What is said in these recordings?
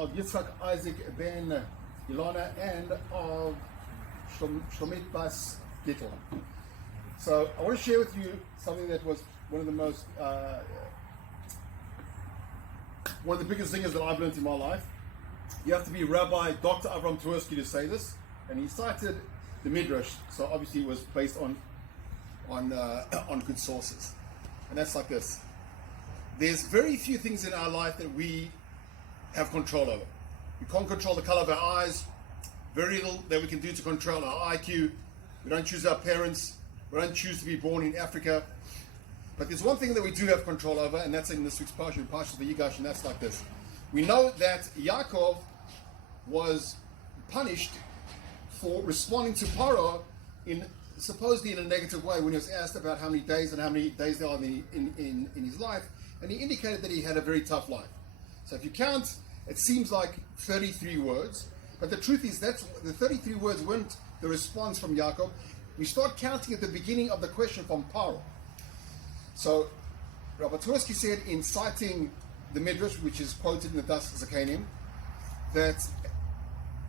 of Yitzchak Isaac ben Ilana and of Shlomit Bas Gittel. So I want to share with you something that was one of the most, one of the biggest things that I've learned in my life. You have to be Rabbi Dr. Avram Twersky to say this, and he cited the Midrash, so obviously it was based on good sources. And that's like this. There's very few things in our life that we have control over. We can't control the color of our eyes, very little that we can do to control our IQ. We don't choose our parents, we don't choose to be born in Africa. But there's one thing that we do have control over, and that's in this week's Parsha, Parsha V'yigash, and that's like this. We know that Yaakov was punished for responding to Paro supposedly in a negative way when he was asked about how many days there are in his life, and he indicated that he had a very tough life. So if you count, it seems like 33 words, but the truth is that the 33 words weren't the response from Yaakov. We start counting at the beginning of the question from Paro. So Rabbi Twersky said, in citing the Midrash, which is quoted in the Das Zakanim, that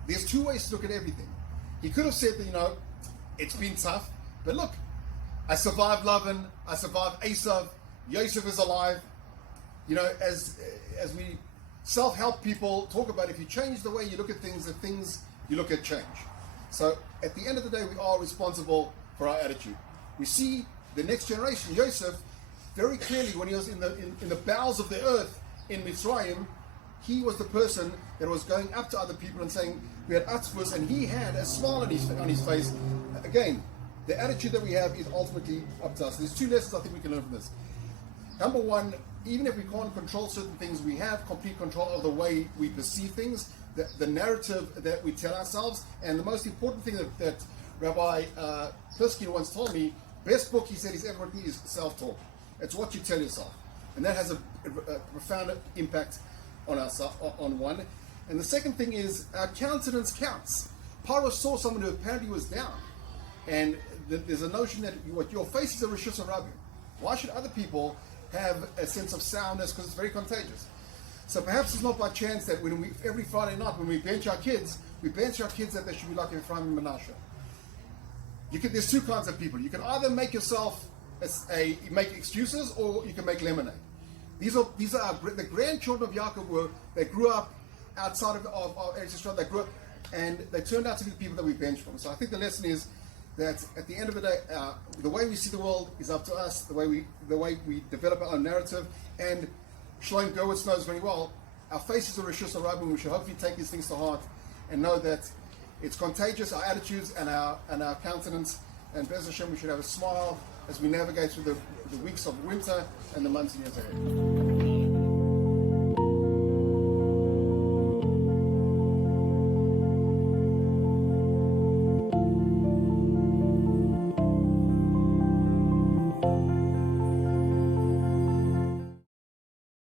there's two ways to look at everything. He could have said that, it's been tough, but look, I survived Lavan, I survived Esav, Yosef is alive. As we self-help people talk about, if you change the way you look at things, the things you look at change. So at the end of the day, we are responsible for our attitude. We see the next generation, Yosef, very clearly when he was in the bowels of the earth in Mitzrayim, he was the person that was going up to other people and saying, we had atzvus, and he had a smile on his face. Again, the attitude that we have is ultimately up to us. There's two lessons I think we can learn from this. Number one, even if we can't control certain things, we have complete control of the way we perceive things, the narrative that we tell ourselves, and the most important thing that Rabbi Pliskin once told me, best book, he said, he's ever written is self-talk. It's what you tell yourself. And that has a profound impact on one. And the second thing is our countenance counts. Paro saw someone who apparently was down. And there's a notion that what your face is a Rishus Harabim. Why should other people have a sense of soundness? Because it's very contagious. So perhaps it's not by chance that every Friday night when we bench our kids that they should be like Ephraim and Menashe. There's two kinds of people. You can either make yourself make excuses, or you can make lemonade. These are the grandchildren of Yaakov. They grew up outside of Eretz Yisrael. They grew up, and they turned out to be the people that we bench from. So I think the lesson is that at the end of the day, the way we see the world is up to us. The way we develop our own narrative. And Shlomo Gerwitz knows very well, our faces are Rishus Harabim. We should hopefully take these things to heart and know that it's contagious. Our attitudes and our countenance. And Be'ez Hashem, we should have a smile as we navigate through the weeks of winter and the months and years ahead.